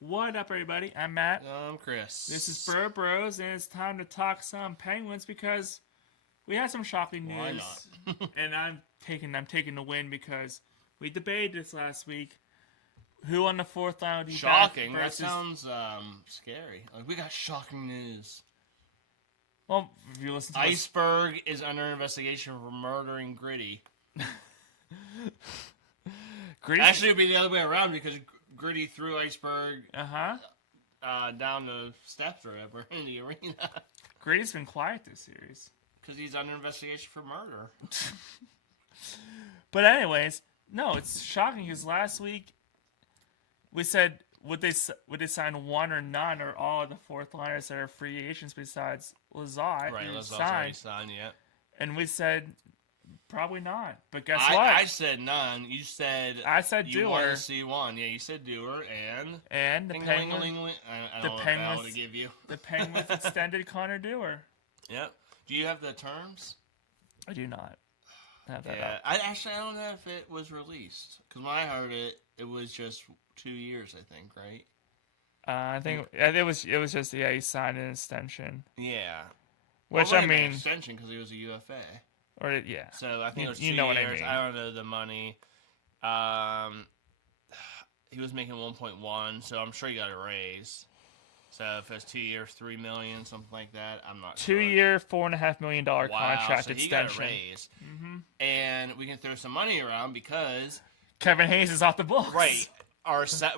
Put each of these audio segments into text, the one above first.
What up, everybody? I'm Matt. I'm Chris. This is Bro Bros, and it's time to talk some Penguins because we had some shocking Why news, not? and I'm taking the win because we debated this last week. Who on the fourth line would be Shocking. back That versus? sounds scary. Like we got shocking news. Well, if you listen to us, Iceberg is under investigation for murdering Gritty. Gritty. Actually, it'd be the other way around because Gritty threw Iceberg down the steps or whatever in the arena Gritty's been quiet this series. because he's under investigation for murder. But anyways, no, it's shocking because last week we said would they sign one or none or all of the fourth liners that are free agents besides Lazat Right, who let's already signed, signed yet. and we said probably not. But guess I, what? I said none. You said I said you Dewar. wanted to see one. Yeah, you said Dewar And the Penguins, I the don't know what vowel Penguins- to give you. the Penguins extended Connor Dewar. Yep. Do you have the terms? I do not have that Yeah, up. I don't know if it was released because when I heard it, it was just 2 years, I think, right? I think it was just he signed an extension, Yeah. which Well, I an mean, extension because he was a UFA, or yeah, so I think it was 2 you know years. what I mean. I don't know the money. He was making 1.1, so I'm sure he got a raise. So if it's 2 years, 3 million, something like that, I'm not sure. 2-year, $4.5 million Wow, contract so he extension. got a raise. Mm-hmm. And we can throw some money around because Kevin Hayes is off the books. right.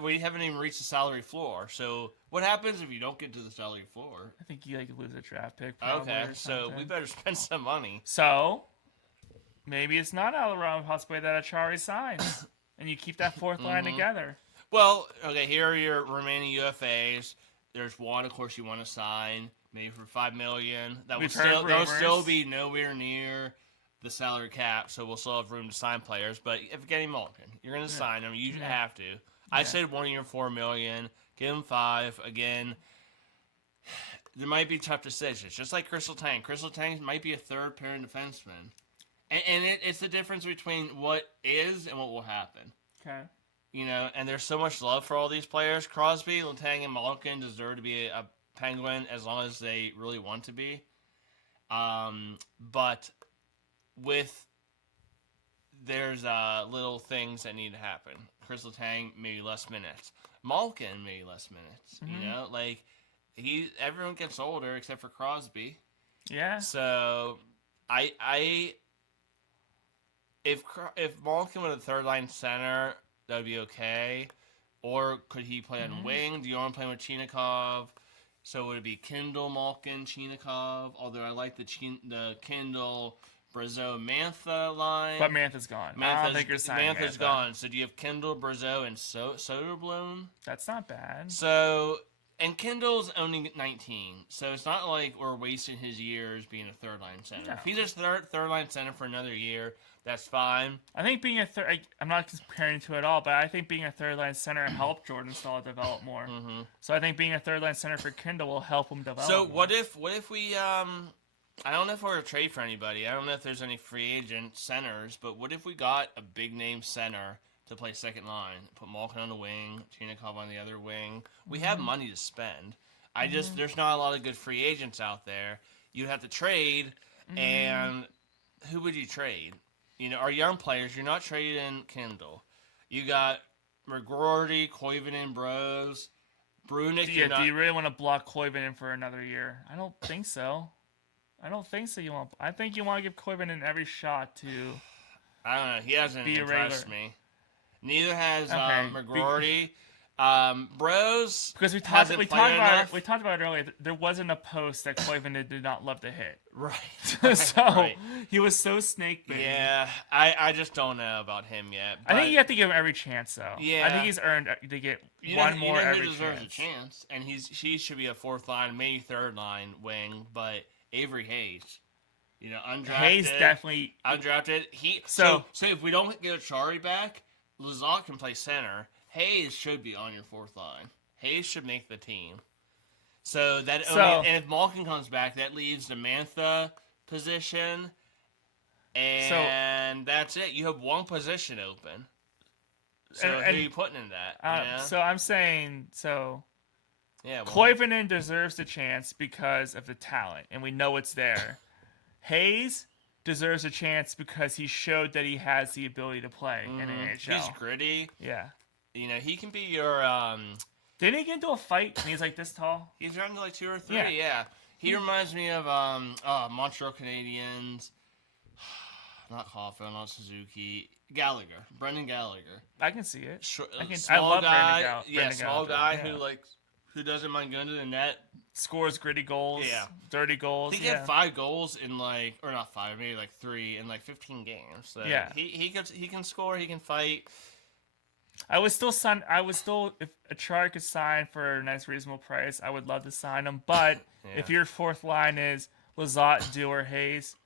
We haven't even reached the salary floor. So what happens if you don't get to the salary floor? I think you lose a draft pick. Probably, Okay, or so something. we better spend some money. So maybe it's not out of the realm of possibility that Achari signs, and you keep that fourth line together. Well, okay, here are your remaining UFAs. There's one, of course, you want to sign, maybe for $5 million. That will We've heard that'll rumors. still be nowhere near the salary cap, so we'll still have room to sign players. But if Getty Malkin, you're going to sign him. You have to. I said 1 year, $4 million. Give him 5. Again, there might be tough decisions, just like Crystal Tang. Crystal Tang might be a third pair defenseman, and it's the difference between what is and what will happen. Okay. You know, and there's so much love for all these players. Crosby, Letang, and Malkin deserve to be a Penguin as long as they really want to be. But there's little things that need to happen. Chris Letang, maybe less minutes. Malkin, maybe less minutes. You know, like everyone gets older except for Crosby. Yeah. So if Malkin was a third line center, that would be okay. Or could he play on wing? Do you want to play with Chinikov? So would it be Kindle, Malkin, Chinikov? Although I like the Kindle, Brazeau, Mantha line. But Mantha's gone. I don't think you're signing Mantha's Mantha. gone. So do you have Kindle, Brazeau, and Soderblom? That's not bad. So, and Kindle's only 19, so it's not like we're wasting his years being a third line center. No. If he's just third line center for another year, that's fine. I think being a third, I'm not comparing to it at all, but I think being a third line center helped Jordan Stahl develop more. So I think being a third line center for Kindle will help him develop. So more. what if we I don't know if we're gonna trade for anybody. I don't know if there's any free agent centers, but what if we got a big name center to play second line? Put Malkin on the wing, Chinikov on the other wing. We have money to spend. There's not a lot of good free agents out there. You'd have to trade, and who would you trade? You know, our young players, you're not trading Kindle. You got McGroarty, Koivunen, Bros, Brunick. Do you really want to block Koivunen for another year? I don't think so. I think you want to give Koivunen every shot to. I don't know. He hasn't Be a impressed regular. me. Neither has Okay. McGroarty. Bros Because we hasn't played talked enough. about it earlier. There wasn't a post that Koivunen did not love to hit. Right. So right. he was so snake bait. Yeah, I just don't know about him yet. I think but you have to give him every chance, though. Yeah. I think he's earned to get you one know, more who every deserves chance. a chance, and she should be a fourth line, maybe third line wing, but Avery Hayes. You know, undrafted. Hayes definitely. Undrafted. So- So if we don't get Achari back, Lazat can play center. Hayes should be on your fourth line. Hayes should make the team. And if Malkin comes back, that leaves the Mantha position, and that's it. You have one position open. So And- who are you putting in that? You know? So I'm saying Yeah. Well, Koivunen deserves the chance because of the talent, and we know it's there. Hayes deserves a chance because he showed that he has the ability to play in the NHL. he's gritty. Yeah. You know, he can be your. Didn't he get into a fight and he's like this tall? He's running to like 2 or 3. Yeah. Yeah. He reminds me of Montreal Canadiens. Not Caulfield, not Suzuki. Gallagher, Brendan Gallagher. I can see it. I Small love guy. Brendan Yeah, small Gallagher, guy yeah. who doesn't mind going to the net. Scores gritty goals. Yeah. Dirty goals. He had 5 goals in or not 5, maybe like 3 in like 15 games. So Yeah. he can score. He can fight. I would still if Achara could sign for a nice reasonable price, I would love to sign him. But if your fourth line is Lizotte, Dewar, Hayes,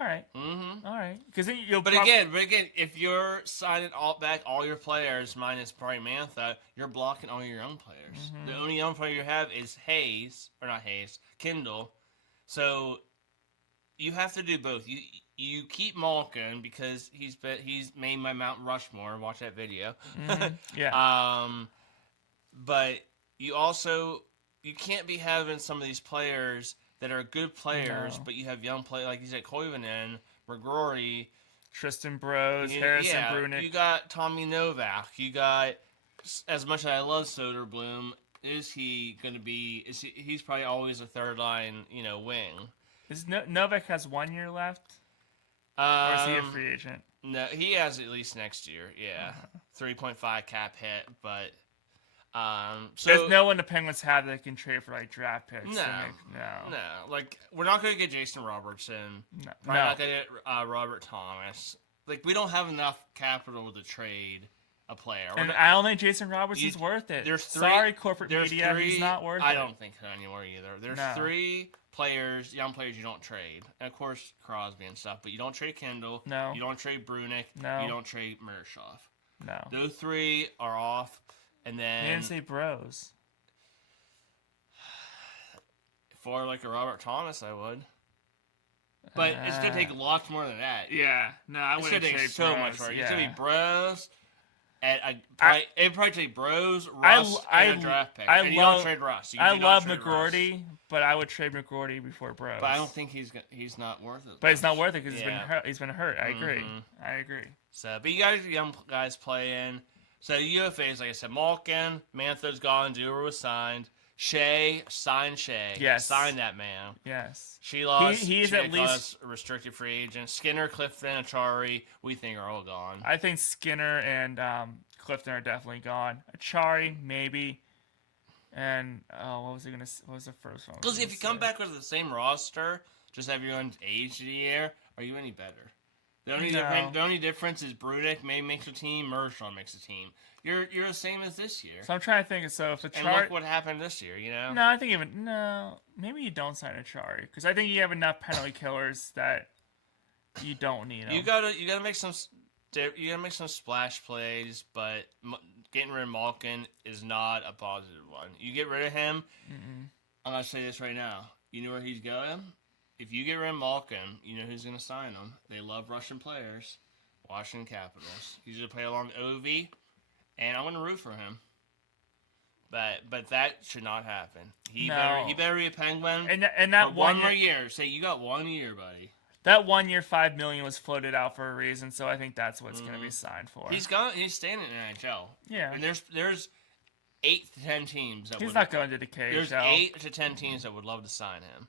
all right, all right, because then you'll. But again, if you're signing back all your players minus Brian Mantha, you're blocking all your young players. The only young player you have is Kindle. So you have to do both. You keep Malkin because he's made my Mount Rushmore. Watch that video. Yeah. But you can't be having some of these players that are good players, No. but you have young players like you said, Koivunen, McGrory, Tristan Bros, Harrison Brunik. You got Tommy Novak. You got, as much as I love Soderblom, is he going to be? He's probably always a third line, wing. Novak has 1 year left, or is he a free agent? No, he has at least next year. Yeah, 3.5 cap hit, but so There's no one the Penguins have that can trade for like draft picks. No. No. like we're not going to get Jason Robertson. No. Probably not going to get Robert Thomas. Like we don't have enough capital to trade a player. And I don't think Jason Robertson's You- worth it. There's 3. Sorry, corporate there's media, 3, he's not worth it. I don't think so anymore either. There's No. 3 young players you don't trade. And of course Crosby and stuff, but you don't trade Kindle. No. You don't trade Brunik. No. You don't trade Mershoff. No. Those 3 are off. And You then didn't say Bros. for like a Robert Thomas, I would. But it's gonna take lots more than that. Yeah. No, I It's wouldn't gonna take trade so Bros. much more. Yeah. It's gonna be Bros. It'd probably take Bros, I- Russ, I- and a draft pick. I and you love- don't trade Russ. You I do not love trade Russ. McGroarty, but I would trade McGroarty before Bros. But I don't think he's not worth it. But it's not worth it because Yeah. he's been hurt. I agree. Mhm. I agree. So, but you guys, young guys playing. So UFAs, like I said, Malkin, Mantha's gone, Dewar was signed. Shea, sign Shea. Yes. Sign that man. Yes. She lost. He's at least a restricted free agent. Skinner, Clifton, Achari, we think are all gone. I think Skinner and Clifton are definitely gone. Achari, maybe. And what was the first one? Because if you come back with the same roster, just have your own age of the year, are you any better? The only difference is Brunik may makes a team, Mershon makes a team. You're the same as this year. So I'm trying to think. So if the And chart, look what happened this year, you know? no, I think maybe you don't sign Achari because I think you have enough penalty killers that you don't need them. You gotta make some splash plays, but getting rid of Malkin is not a positive one. You get rid of him, I'm gonna say this right now. You know where he's going? If you get rid of Malkin, you know who's gonna sign him. They love Russian players. Washington Capitals. He's gonna play along Ovi, and I'm gonna root for him. But that should not happen. He better be a Penguin. And that for one more year. Say you got 1 year, buddy. That 1 year, $5 million was floated out for a reason, so I think that's what it's going to be signed for. He's staying in the NHL. Yeah. And there's 8 to 10 teams that He's would, not going to the KHL. There's 8 to 10 teams that would love to sign him.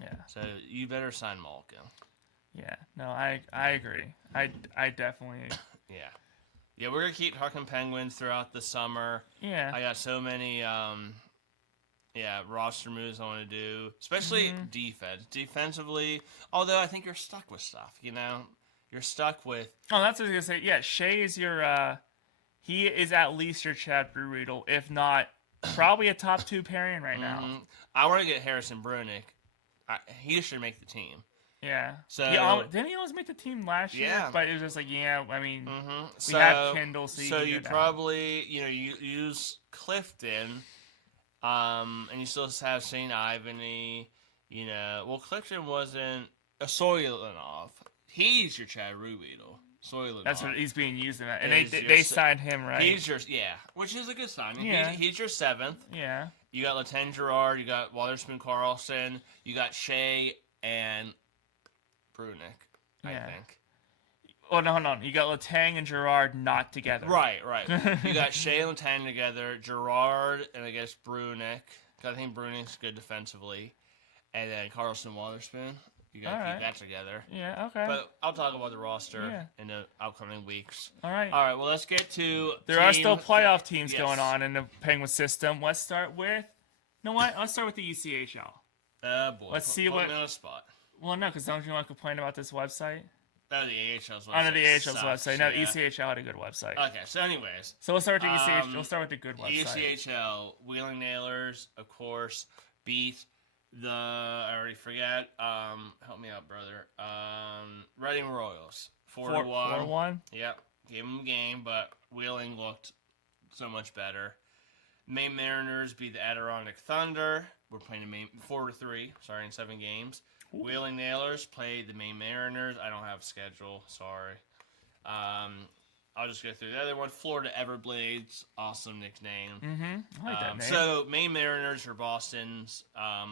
Yeah. So you better sign Malkin. Yeah. No, I agree. I definitely. Yeah. Yeah, we're gonna keep talking Penguins throughout the summer. Yeah. I got so many roster moves I want to do, especially defensively. Although I think you're stuck with stuff, you know. You're stuck with. Oh, that's what I was gonna say. Yeah, Shea is your. He is at least your Chad Brutal, if not probably a top 2 pairing right now. I want to get Harrison Brunik. He should make the team. Yeah. So didn't he always make the team last year? Yeah. But it was just like, I mean, we so, have Kindle, so you can probably you use Clifton, and you still have St. Ivany. You know, well, Clifton wasn't a Soyunov. He's your Chad Ruhwedel. Soy That's what Ladon. he's being used in. And Is they your they se- signed him, right? He's your which is a good signing. Yeah. He's your 7th. Yeah. You got Latijn Gerard, you got Waterspoon Carlson, you got Shea and Brunick, I Yeah. think. Oh no, hold on. You got Letang and Gerard not together. Right. You got Shea and Latijn together, Gerard and I guess Brunick. I think Brunick's good defensively. And then Carlson Waterspoon. You got to Alright. keep that together. Yeah. Okay. But I'll talk about the roster Yeah. in the upcoming weeks. All right. All right, well, let's get to There are team- still playoff teams Yes. going on in the Penguin system. Let's start with. You know what? Let's start with the ECHL. Boy. Let's see Put what- me on the spot. Well, no, because don't you want to complain about this website? Oh, the AHL's website. Under the AHL's sucks, website. No, yeah. ECHL had a good website. Okay, so anyways, So let's start with the ECHL. Um, We'll start with the good website. ECHL, Wheeling Nailers, of course, beat the, I already forget, help me out, brother, Reading Royals, 4-1. 4-1. Yep, gave them a game, but Wheeling looked so much better. Maine Mariners beat the Adirondack Thunder. We're playing the Maine 4-3, sorry, in 7 games. Wheeling Nailers played the Maine Mariners. I don't have a schedule, sorry. I'll just go through the other one. Florida Everblades, awesome nickname. Mm-hmm. I like that name. So Maine Mariners are Boston's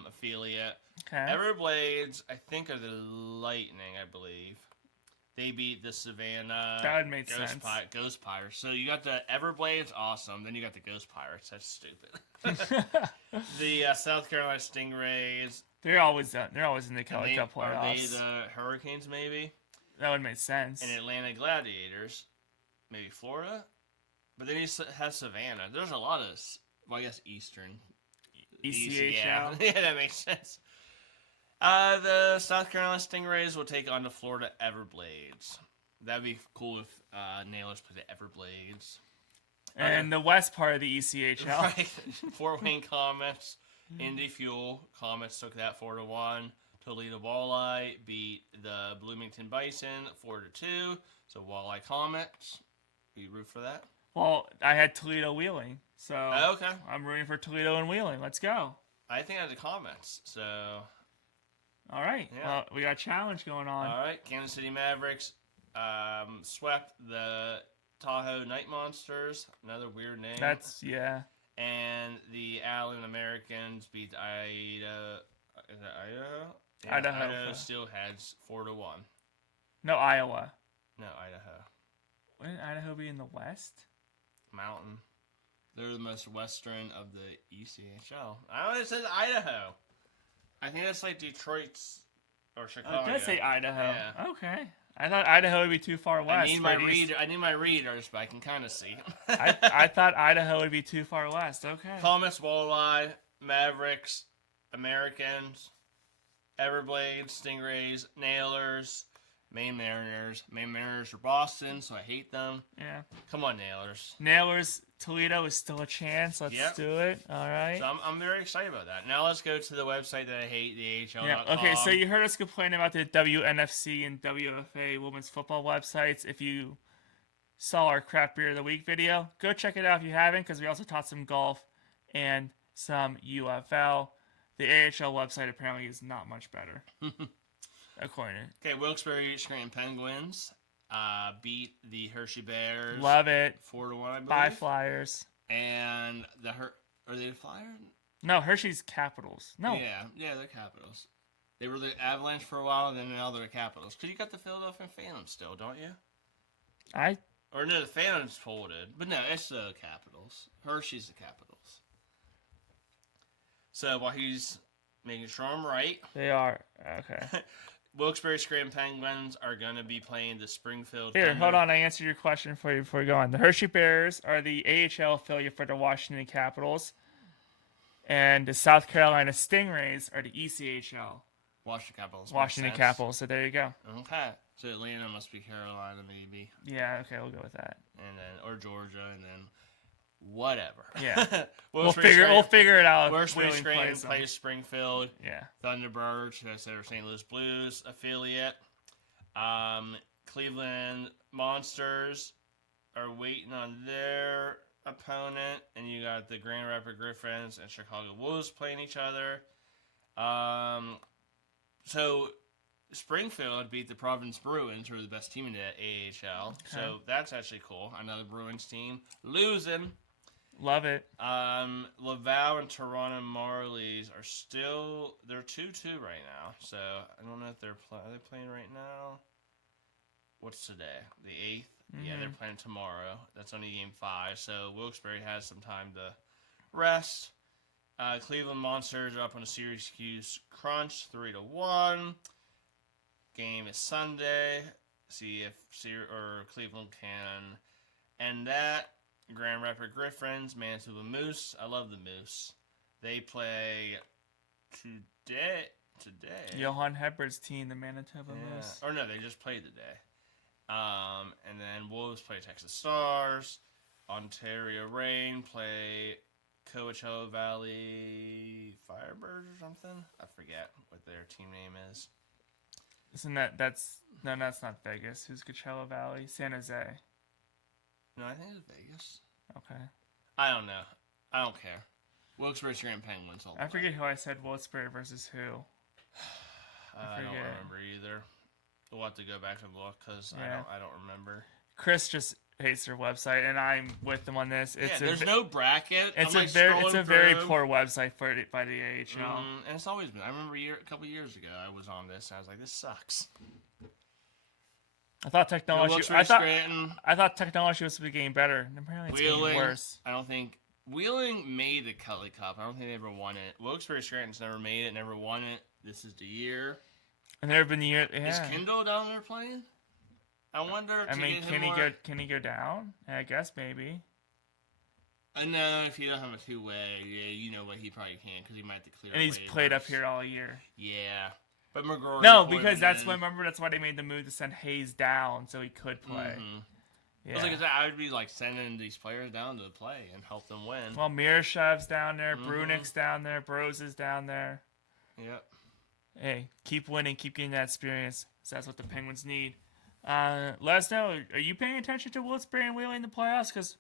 affiliate. Okay. Everblades, I think, are the Lightning, I believe. They beat the Savannah That would make sense. Ghost Pirates. So you got the Everblades, awesome. Then you got the Ghost Pirates. That's stupid. The South Carolina Stingrays. They're always done. They're always in the Kelly Cup Are they playoffs. the Hurricanes, maybe? That would make sense. And Atlanta Gladiators. Maybe Florida? But then you have Savannah. There's a lot of, well, I guess Eastern. ECHL. Yeah. Yeah, that makes sense. The South Carolina Stingrays will take on the Florida Everblades. That'd be cool if Nailers play the Everblades. And the west part of the ECHL. Right. Fort Wayne Comets, Indy Fuel. Comets took that 4-1. Toledo Walleye beat the Bloomington Bison 4-2. So Walleye Comets. You root for that? Well, I had Toledo Wheeling, so Okay. I'm rooting for Toledo and Wheeling. Let's go. I think I had the Comets. So, All right. Yeah. Well, we got a challenge going on. all right. Kansas City Mavericks swept the Tahoe Night Monsters. Another weird name. That's yeah. And the Allen Americans beat Idaho. Is it Idaho? Idaho. Idaho Steelheads 4-1. No, Iowa. No, Idaho. Wouldn't Idaho be in the west? Mountain. They're the most western of the ECHL. I don't know, it says Idaho. I think that's like Detroit's or Chicago. It does say Idaho. Yeah. Okay. I thought Idaho would be too far west. I need my for East- reader. I need my readers, but I can kind of see. I thought Idaho would be too far west. Okay. Comets, Walleye, Mavericks, Americans, Everblades, Stingrays, Nailers, Maine Mariners. Maine Mariners are Boston, so I hate them. Yeah. Come on, Nailers. Nailers, Toledo is still a chance. Let's Yep. do it. All right. So I'm very excited about that. Now let's go to the website that I hate, the AHL.com. Yeah. Okay. So you heard us complain about the WNFC and WFA women's football websites. If you saw our crap beer of the week video, go check it out if you haven't, because we also taught some golf and some UFL. The AHL website apparently is not much better, according to. Okay, Wilkes-Barre Scranton Penguins beat the Hershey Bears. Love it. 4-1, I believe. Buy Flyers. And are they the Flyers? No, Hershey's Capitals. No. Yeah, they're Capitals. They were the Avalanche for a while, and then now they're the Capitals. Because you got the Philadelphia Phantoms still, don't you? Or no, the Phantoms folded. But no, it's the Capitals. Hershey's the Capitals. So while he's making sure I'm right, They are. Okay. Wilkes-Barre Scranton Penguins are going to be playing the Springfield Here, Thunder. hold on. I answered your question for you before we go on. The Hershey Bears are the AHL affiliate for the Washington Capitals, and the South Carolina Stingrays are the ECHL Washington Capitals. Washington Makes sense. Capitals. So there you go. Okay. So Atlanta must be Carolina, maybe. Yeah. Okay, we'll go with that. And then, or Georgia, and then whatever. Yeah. We'll Wilkes-Barre figure it out. if Wilkes-Barre Wheeling Scranton plays them. plays Springfield. Yeah. Thunderbirds, who I said are St. Louis Blues affiliate. Cleveland Monsters are waiting on their opponent, and you got the Grand Rapids Griffins and Chicago Wolves playing each other. So Springfield beat the Providence Bruins, who are the best team in the AHL. So that's actually cool. Another Bruins team losing. Love it. Laval and Toronto Marlies are still, they're 2-2 right now. So I don't know if are they playing right now? What's today? The 8th? Yeah, they're playing tomorrow. That's only game 5. So Wilkes-Barre has some time to rest. Cleveland Monsters are up on a Syracuse crunch, 3-1. Game is Sunday. See if Cleveland can end that. Grand Rapids Griffins, Manitoba Moose. I love the Moose. They play today. Johan Hedberg's team, the Manitoba Moose. Or no, they just played today. And then Wolves play Texas Stars. Ontario Reign play Coachella Valley Firebirds or something. I forget what their team name is. Isn't that's not Vegas. Who's Coachella Valley? San Jose. No, I think it's Vegas. Okay. I don't know. I don't care. Wilkes-Barre Grand Penguins. I forget who I said Wilkes-Barre versus who. I don't remember either. We'll have to go back and look because I don't remember. Chris just hates their website, and I'm with them on this. There's no bracket. It's a very poor website by the AHL. And it's always been. I remember a couple years ago I was on this and I was like, this sucks. I thought technology. I thought technology was getting better, and apparently it's getting worse. I don't think Wheeling made the Cutlet Cup. I don't think they ever won it. Wilkes-Barre Scranton's never made it, never won it. This is the year. And there have been years. Yeah. Is Kendall down there playing? I wonder. Can he go down? I guess maybe. I know if he doesn't have a two-way, you know what, he probably can because he might have to clear. And he's played up here all year. Yeah. But McGrory. No, because that's why they made the move to send Hayes down so he could play. Mm-hmm. Yeah. I would be like sending these players down to play and help them win. Well, Mirashev's down there, Brunick's down there, Bros is down there. Yep. Hey, keep winning, keep getting that experience. So that's what the Penguins need. Let us know. Are you paying attention to Wilkes-Barre and Wheeling in the playoffs? Because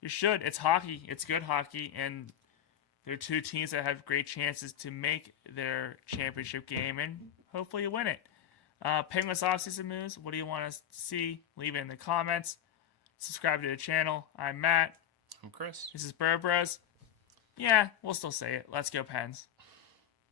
you should. It's hockey. It's good hockey, and they're two teams that have great chances to make their championship game, and hopefully you win it. Penguins offseason moves. What do you want us to see? Leave it in the comments. Subscribe to the channel. I'm Matt. I'm Chris. This is Burr Bros. Yeah, we'll still say it. Let's go Pens.